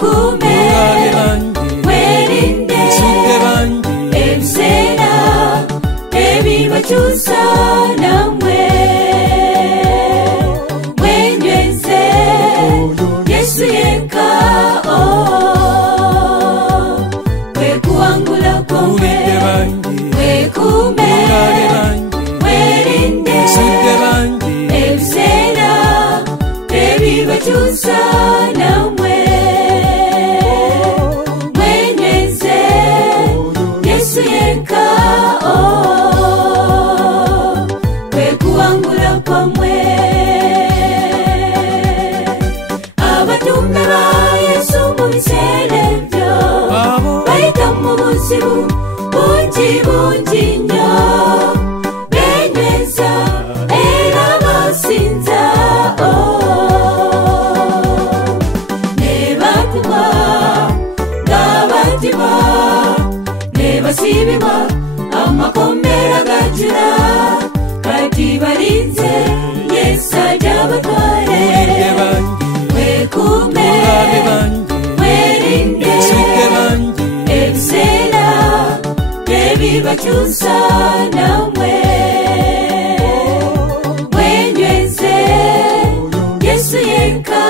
wekume werinde ebisera ebibakyusa namwe mwenyweze Yesu yenka wekuwangula kwamwe wekume werinde ebisera ebibakyusa namwe mwenyweze Yesu yenka wekuwangula kwamwe abatume ba Yesu mu biseera ebyo bayita mu buzibu bungi nnyo benyweza era basinza ne bakuma ng'abatibwa ne basibibwa amakomera gajula kati balinze Yesu ajja batwale wekume werinde ebisera ebibakyusa namwe mwenyweze Yesu yenka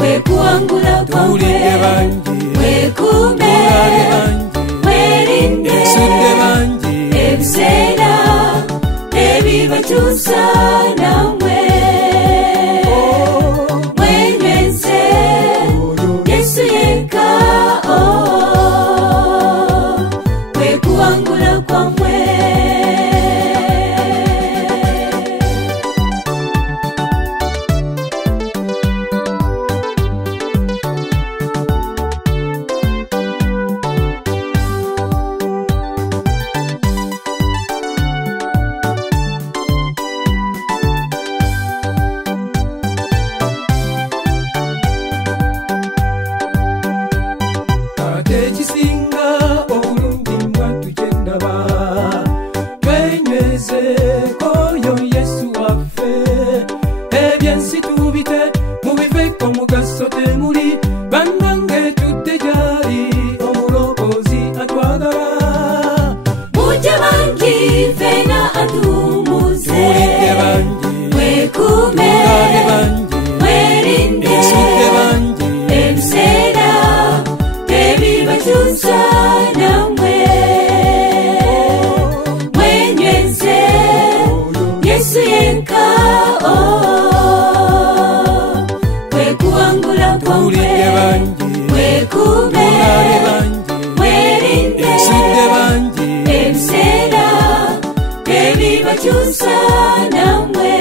wekuwangula kwamwe wekume werinde ebisera ebibakyusa namwe mwenyweze Yesu yenka wekuwangula kwamwe ekisinga obulungi mwattu kye ndaba twenyweze oyo Yesu waffe ebyensi tubite mubifeko mugaso temuli bannange tudde gyali omulokozi atwagala mujje bangi fena atumuze wekume werinde ebisera ebibakyusa namwe mwenyweze Yesu yenka wekuwangula kwamwe wekume werinde ebisera ebibakyusa namwe